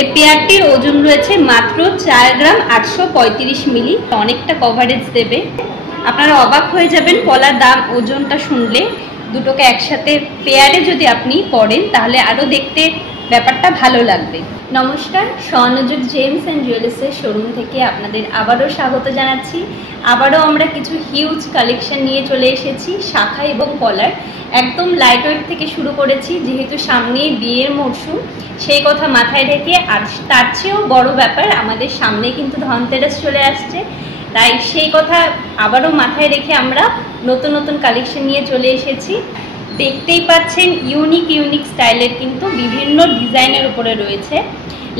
এই পেয়ারটির ওজন রয়েছে মাত্র 4 গ্রাম 835 মিলি, অনেকটা কভারেজ দেবে। আপনারা অবাক হয়ে যাবেন পলার দাম ওজনটা শুনলে। দুটোকে একসাথে পেয়ারে যদি আপনি পরেন তাহলে আরও দেখতে ব্যাপারটা ভালো লাগবে। নমস্কার, স্বর্ণযুগ জেমস অ্যান্ড জুয়েলার্সের শোরুম থেকে আপনাদের আবারও স্বাগত জানাচ্ছি। আবারও আমরা কিছু হিউজ কালেকশন নিয়ে চলে এসেছি শাখা এবং পলার। একদম লাইট ওয়েট থেকে শুরু করেছি, যেহেতু সামনেই বিয়ের মরশুম, সেই কথা মাথায় রেখে। আর তার চেয়েও বড় ব্যাপার, আমাদের সামনে কিন্তু ধনতেরাস চলে আসছে, তাই সেই কথা আবারও মাথায় রেখে আমরা নতুন নতুন কালেকশন নিয়ে চলে এসেছি। দেখতেই পাচ্ছেন ইউনিক স্টাইলের কিন্তু বিভিন্ন ডিজাইনের উপরে রয়েছে।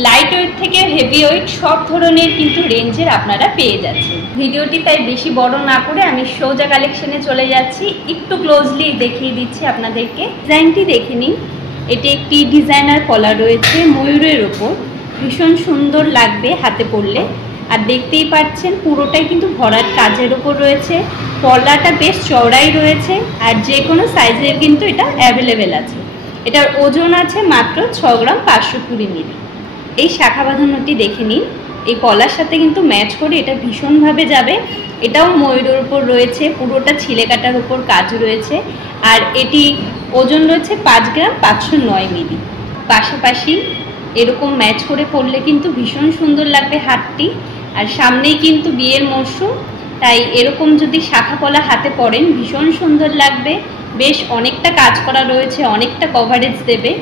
লাইট ওয়েট থেকে হেভি ওয়েট সব ধরনের কিন্তু রেঞ্জের আপনারা পেয়ে যাচ্ছেন। ভিডিওটি তাই বেশি বড় না করে আমি সোজা কালেকশনে চলে যাচ্ছি, একটু ক্লোজলি দেখিয়ে দিচ্ছি আপনাদেরকে। ডিজাইনটি দেখে নিন। এটি একটি ডিজাইনার পলা রয়েছে ময়ূরের ওপর, ভীষণ সুন্দর লাগবে হাতে পরলে। আর দেখতেই পাচ্ছেন পুরোটাই কিন্তু ভরাট কাজের ওপর রয়েছে। পলাটা বেশ চওড়াই রয়েছে, আর যে কোনো সাইজের কিন্তু এটা অ্যাভেলেবেল আছে। এটার ওজন আছে মাত্র 6 গ্রাম 520 মিলি। এই শাখা বাঁধানোটি দেখে নিন, এই পলার সাথে কিন্তু ম্যাচ করে এটা ভীষণভাবে যাবে। এটাও ময়ূরের উপর রয়েছে, পুরোটা ছিলে কাটার উপর কাজ রয়েছে। আর এটি ওজন রয়েছে 5 গ্রাম 509 মিলি। পাশাপাশি এরকম ম্যাচ করে পরলে কিন্তু ভীষণ সুন্দর লাগবে হাতটি। আর সামনেই কিন্তু বিয়ের মরশুম, তাই এরকম যদি শাখা পলা হাতে পরেন ভীষণ সুন্দর লাগবে। বেশ অনেকটা কাজ করা রয়েছে, অনেকটা কভারেজ দেবে।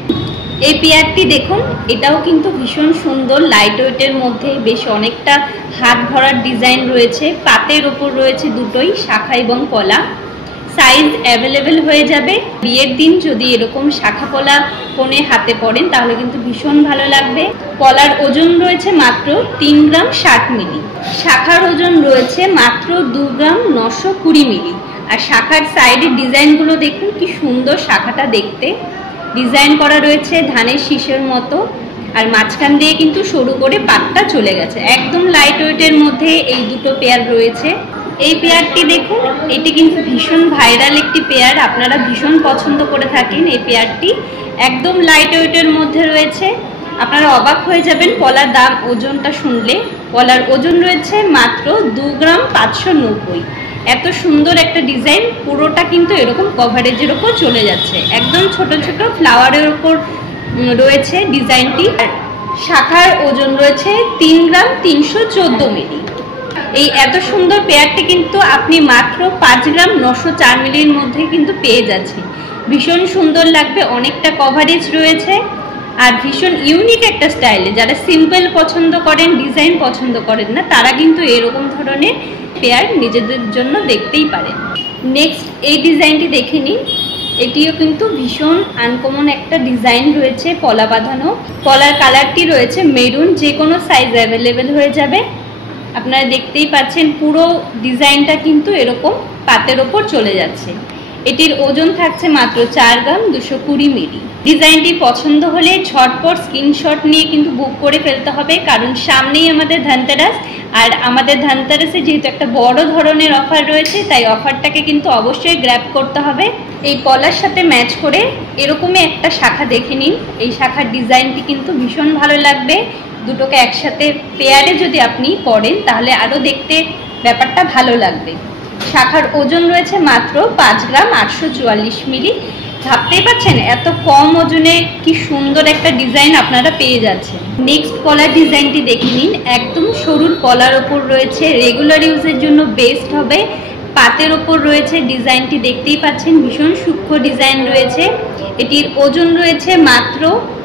এই পেয়ারটি দেখুন, এটাও কিন্তু ভীষণ সুন্দর, লাইট ওয়েটের মধ্যে বেশ অনেকটা হাত ভরার ডিজাইন রয়েছে। পাতের ওপর রয়েছে দুটোই শাখা এবং পলা। সাইজ অ্যাভেলেবেল হয়ে যাবে। বিয়ের দিন যদি এরকম শাখা পলা ফোনে হাতে পরেন তাহলে কিন্তু ভীষণ ভালো লাগবে। পলার ওজন রয়েছে মাত্র 3 গ্রাম 60 মিলি। শাখার ওজন রয়েছে মাত্র 2 গ্রাম 920 মিলি। আর শাখার সাইডের ডিজাইনগুলো দেখুন কি সুন্দর শাখাটা দেখতে। ডিজাইন করা রয়েছে ধানের শীষের মতো, আর মাঝখান দিয়ে কিন্তু সরু করে পাতটা চলে গেছে। একদম লাইট ওয়েটের মধ্যে এই দুটো পেয়ার রয়েছে। এই পেয়ারটি দেখুন, এটি কিন্তু ভীষণ ভাইরাল একটি পেয়ার, আপনারা ভীষণ পছন্দ করে থাকেন। এই পেয়ারটি একদম লাইট ওয়েটের মধ্যে রয়েছে। আপনারা অবাক হয়ে যাবেন পলার দাম ওজনটা শুনলে। পলার ওজন রয়েছে মাত্র 2 গ্রাম 590। এত সুন্দর একটা ডিজাইন, পুরোটা কিন্তু এরকম কভারেজের ওপর চলে যাচ্ছে। একদম ছোট ছোট ফ্লাওয়ারের ওপর রয়েছে ডিজাইনটি। আর শাখার ওজন রয়েছে 3 গ্রাম 314 মিলি। এই এত সুন্দর পেয়ারটি কিন্তু আপনি মাত্র 5 গ্রাম 904 মিলির মধ্যে কিন্তু পেয়ে যাচ্ছেন। ভীষণ সুন্দর লাগবে, অনেকটা কভারেজ রয়েছে। আর ভীষণ ইউনিক একটা স্টাইলে, যারা সিম্পল পছন্দ করেন, ডিজাইন পছন্দ করেন না, তারা কিন্তু এরকম ধরনের পেয়ার নিজেদের জন্য দেখতেই পারেন। নেক্সট এই ডিজাইনটি দেখে নিন। এটিও কিন্তু ভীষণ আনকমন একটা ডিজাইন রয়েছে, পলা বাঁধানো। পলার কালারটি রয়েছে মেরুন, যে কোনো সাইজ অ্যাভেলেবেল হয়ে যাবে। আপনারা দেখতেই পাচ্ছেন পুরো ডিজাইনটা কিন্তু এরকম পাতের ওপর চলে যাচ্ছে। এটির ওজন থাকছে মাত্র 4 গ্রাম 220 মিলি। ডিজাইনটি পছন্দ হলে ঝটপট স্ক্রিনশট নিয়ে কিন্তু বুক করে ফেলতে হবে, কারণ সামনেই আমাদের ধনতেরাস। আর আমাদের ধনতেরাসে যেহেতু একটা বড় ধরনের অফার রয়েছে, তাই অফারটাকে কিন্তু অবশ্যই গ্র্যাব করতে হবে। এই পলার সাথে ম্যাচ করে এরকমই একটা শাখা দেখে নিন। এই শাখার ডিজাইনটি কিন্তু ভীষণ ভালো লাগবে। দুটোকে একসাথে পেয়ারে যদি আপনি পরেন তাহলে আরও দেখতে ব্যাপারটা ভালো লাগবে। শাখার ওজন রয়েছে মাত্র 5 গ্রাম 844 মিলি। ভাবতেই পাচ্ছেন এত কম ওজনে কি সুন্দর একটা ডিজাইন আপনারা পেয়ে যাচ্ছেন। নেক্সট পলার ডিজাইনটি দেখে নিন। একদম সরুর পলার ওপর রয়েছে, রেগুলার ইউজের জন্য বেস্ট হবে। পাতের ওপর রয়েছে ডিজাইনটি, দেখতেই পাচ্ছেন ভীষণ সূক্ষ্ম ডিজাইন রয়েছে। এটির ওজন রয়েছে মাত্র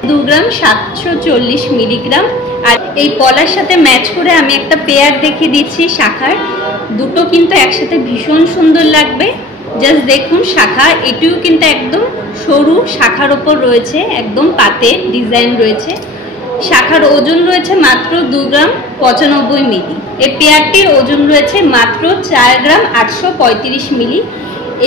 2 গ্রাম 740 মিলিগ্রাম। আর এই পলার সাথে ম্যাচ করে আমি একটা পেয়ার দেখিয়ে দিচ্ছি শাখার। দুটো কিন্তু একসাথে ভীষণ সুন্দর লাগবে। জাস্ট দেখুন শাখা, এটিও কিন্তু একদম সরু শাখার ওপর রয়েছে, একদম পাতে ডিজাইন রয়েছে। শাখার ওজন রয়েছে মাত্র 2 গ্রাম 95 মিলি। এই পেয়ারটির ওজন রয়েছে মাত্র 4 গ্রাম 835 মিলি।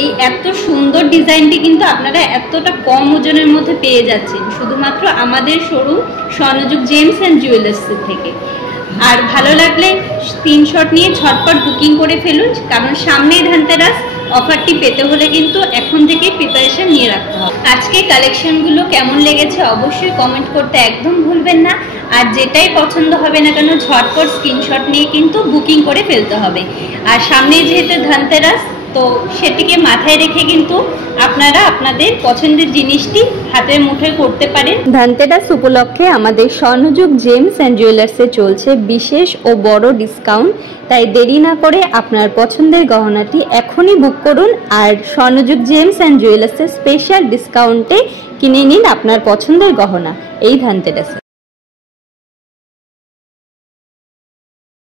এই এত সুন্দর ডিজাইনটি কিন্তু আপনারা এতটা কম ওজনের মধ্যে পেয়ে যাচ্ছেন শুধুমাত্র আমাদের শোরুম স্বর্ণযুগ জেমস অ্যান্ড জুয়েলার্স থেকে। আর ভালো লাগলে স্ক্রিনশট নিয়ে ঝটপট বুকিং করে ফেলুন, কারণ সামনেই ধনতেরাস, অফারটি পেতে হলে কিন্তু এখন থেকেই প্রিপারেশন নিয়ে রাখতে হবে। আজকে কালেকশনগুলো কেমন লেগেছে অবশ্যই কমেন্ট করতে একদম ভুলবেন না। আর যেটাই পছন্দ হবে না কেন ঝটপট স্ক্রিনশট নিয়ে কিন্তু বুকিং করে ফেলতে হবে। আর সামনে যেহেতু ধনতেরাস, তো সেটিকে মাথায় রেখে কিন্তু আপনারা আপনাদের পছন্দের জিনিসটি হাতের মুঠোয় করতে পারেন। ধনতেরাস উপলক্ষে আমাদের স্বর্ণযুগ জেমস অ্যান্ড জুয়েলার্সে চলছে বিশেষ ও বড় ডিসকাউন্ট। তাই দেরি না করে আপনার পছন্দের গহনাটি এখনই বুক করুন আর স্বর্ণযুগ জেমস অ্যান্ড জুয়েলার্সের স্পেশাল ডিসকাউন্টে কিনে নিন আপনার পছন্দের গহনা এই ধনতেরাসে।